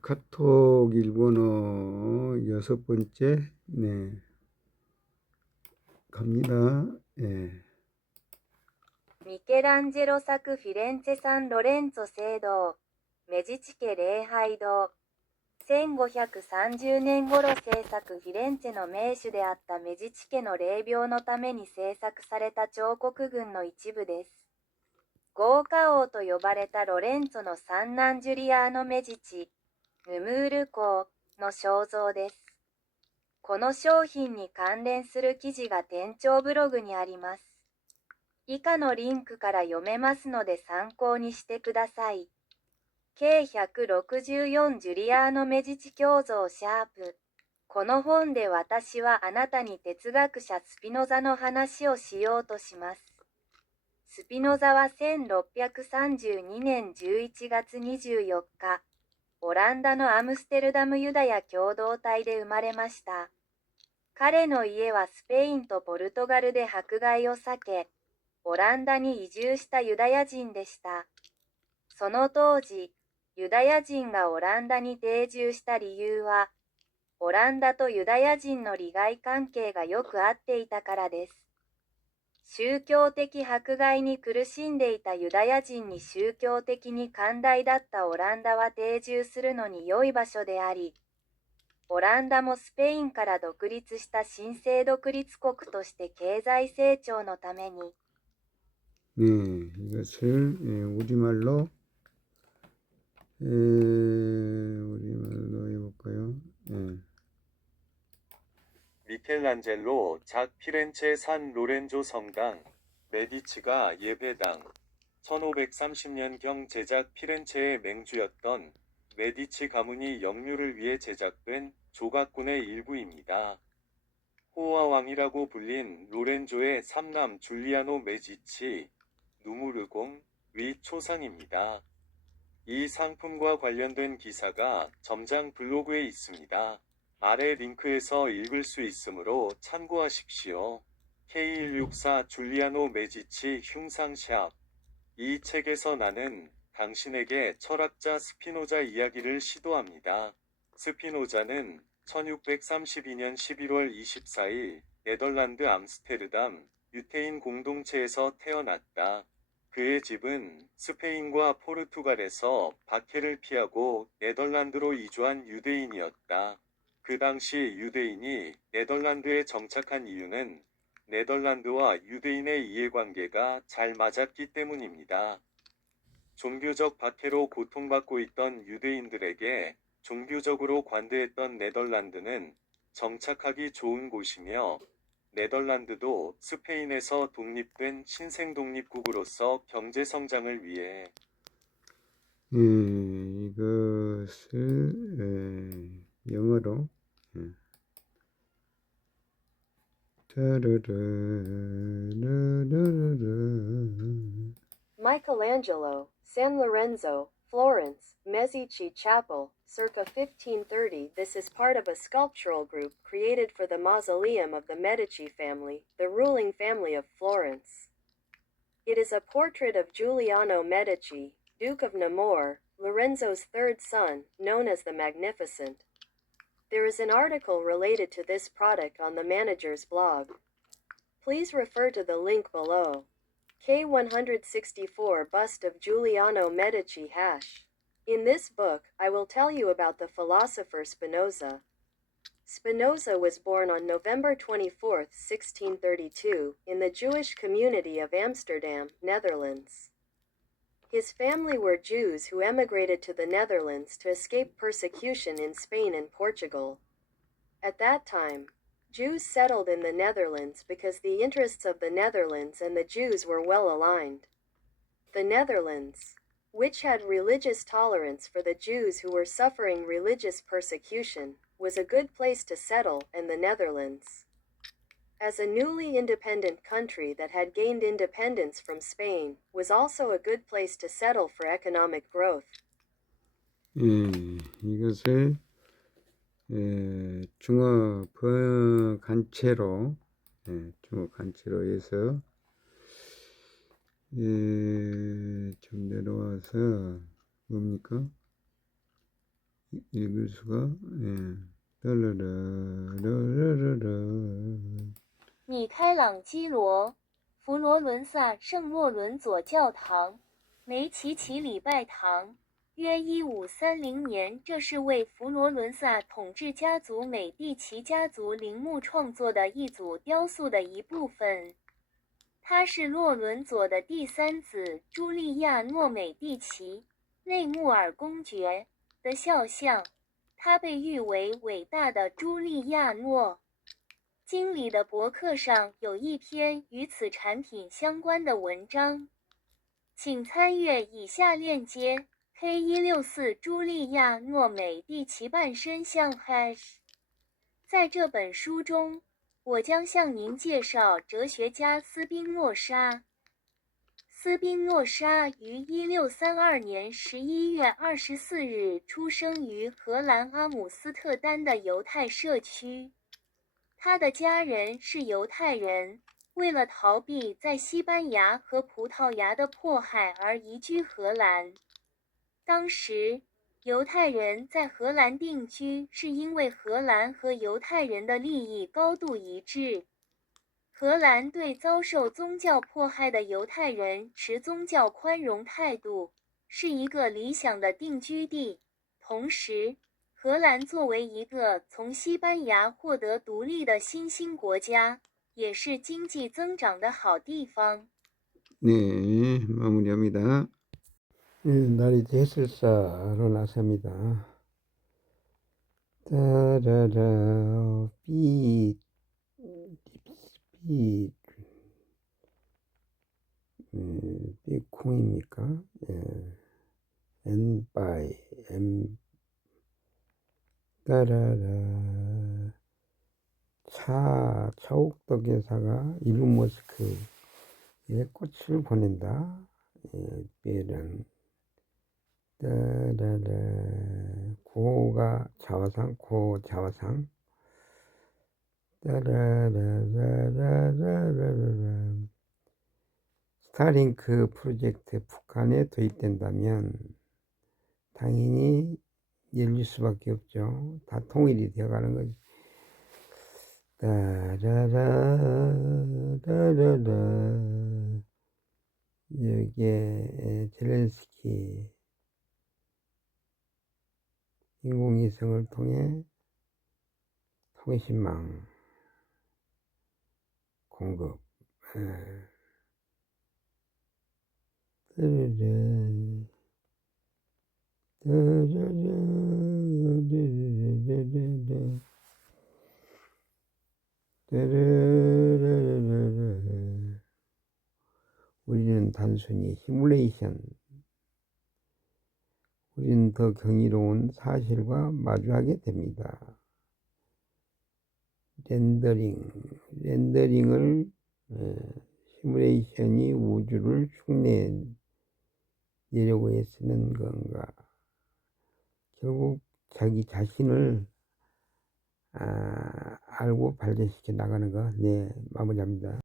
카톡 일본어 6번째, 네, 갑니다. 예. ミケランジェロ作フィレンツェ・サン・ロレンツォ聖堂、メジチ家礼拝堂。1530年頃制作フィレンツェの名手であったメジチ家の霊廟のために制作された彫刻群の一部です。豪華王と呼ばれたロレンツォの三男ジュリアーノ・メジチ、ヌムール公の肖像です。この商品に関連する記事が店長ブログにあります。以下のリンクから読めますので参考にしてください。計164ジュリアーノ・メジチ胸像シャープ。この本で私はあなたに哲学者スピノザの話をしようとします。スピノザは1632年11月24日、オランダのアムステルダムユダヤ共同体で生まれました。彼の家はスペインとポルトガルで迫害を避け、オランダに移住したユダヤ人でした。その当時、ユダヤ人がオランダに定住した理由は、オランダとユダヤ人の利害関係がよく合っていたからです。宗教的迫害に苦しんでいたユダヤ人に宗教的に寛大だったオランダは定住するのに良い場所であり、オランダもスペインから独立した新生独立国として経済成長のために、 네, 이것을 우리말로 우리말로 해볼까요? 예. 미켈란젤로 작 피렌체 산 로렌조 성당, 메디치가 예배당, 1530년경 제작 피렌체의 맹주였던 메디치 가문이 영유를 위해 제작된 조각군의 일부입니다. 호화 왕이라고 불린 로렌조의 삼남 줄리아노 메디치, 누무르공, 위 초상입니다. 이 상품과 관련된 기사가 점장 블로그에 있습니다. 아래 링크에서 읽을 수 있으므로 참고하십시오. K164 줄리아노 메지치 흉상샵. 이 책에서 나는 당신에게 철학자 스피노자 이야기를 시도합니다. 스피노자는 1632년 11월 24일 네덜란드 암스테르담 유태인 공동체에서 태어났다. 그의 집은 스페인과 포르투갈에서 박해를 피하고 네덜란드로 이주한 유대인이었다. 그 당시 유대인이 네덜란드에 정착한 이유는 네덜란드와 유대인의 이해관계가 잘 맞았기 때문입니다. 종교적 박해로 고통받고 있던 유대인들에게 종교적으로 관대했던 네덜란드는 정착하기 좋은 곳이며, 네덜란드도 스페인에서 독립된 신생독립국으로서 경제성장을 위해 이것을 영어로 Michelangelo, San Lorenzo, Florence, Medici Chapel, circa 1530. This is part of a sculptural group created for the mausoleum of the Medici family, the ruling family of Florence. It is a portrait of Giuliano Medici, Duke of Nemours, Lorenzo's third son, known as the Magnificent. There is an article related to this product on the manager's blog. Please refer to the link below. K164 Bust of Giuliano Medici #. In this book, I will tell you about the philosopher Spinoza. Spinoza was born on November 24, 1632, in the Jewish community of Amsterdam, Netherlands. His family were Jews who emigrated to the Netherlands to escape persecution in Spain and Portugal. At that time, Jews settled in the Netherlands because the interests of the Netherlands and the Jews were well aligned. The Netherlands, which had religious tolerance for the Jews who were suffering religious persecution, was a good place to settle, and the Netherlands, as a newly independent country that had gained independence from Spain, was also a good place to settle for economic growth. 이것을 중어 간체로 중어 간체로 해서 좀 내려와서 뭡니까? 읽을 수가, 예. 떨러러러러러러. 米开朗基罗，佛罗伦萨圣洛伦佐教堂，梅奇奇礼拜堂，约1530年。这是为佛罗伦萨统治家族美第奇家族陵墓创作的一组雕塑的一部分。他是洛伦佐的第三子朱利亚诺美第奇内穆尔公爵的肖像，他被誉为伟大的朱利亚诺。经理的博客上有一篇与此产品相关的文章，请参阅以下链接 ：K164 朱利亚诺美第奇半身像 #。在这本书中，我将向您介绍哲学家斯宾诺莎。斯宾诺莎于1632年11月24日出生于荷兰阿姆斯特丹的犹太社区。他的家人是犹太人，为了逃避在西班牙和葡萄牙的迫害而移居荷兰。当时，犹太人在荷兰定居是因为荷兰和犹太人的利益高度一致。荷兰对遭受宗教迫害的犹太人持宗教宽容态度，是一个理想的定居地。同时，荷兰作为一个从西班牙获得独立的新兴国家，也是经济增长的好地方。 네, 마무리합니다. 예, 날이 대설사로 나섭니다. 따라라, 삐, 삐, 삐콩입니까? 예, N by M, 따라라, 차옥덕 여사가 일론 머스크에 꽃을 보낸다. 예, 삐는 따라라, 고가 자화상, 고 자화상. 따라라라라라라라. 스타링크 프로젝트 북한에 도입된다면 당연히 열릴 수밖에 없죠. 다 통일이 되어가는 거지. 따라라라라라. 여기에 젤렌스키 인공위성을 통해 통신망 공급. 따라라. 우리는 단순히 시뮬레이션, 우리는 더 경이로운 사실과 마주하게 됩니다. 렌더링을 시뮬레이션이 우주를 흉내내려고 애쓰는 건가? 결국 자기 자신을 알고 발전시켜 나가는 거. 네, 마무리합니다.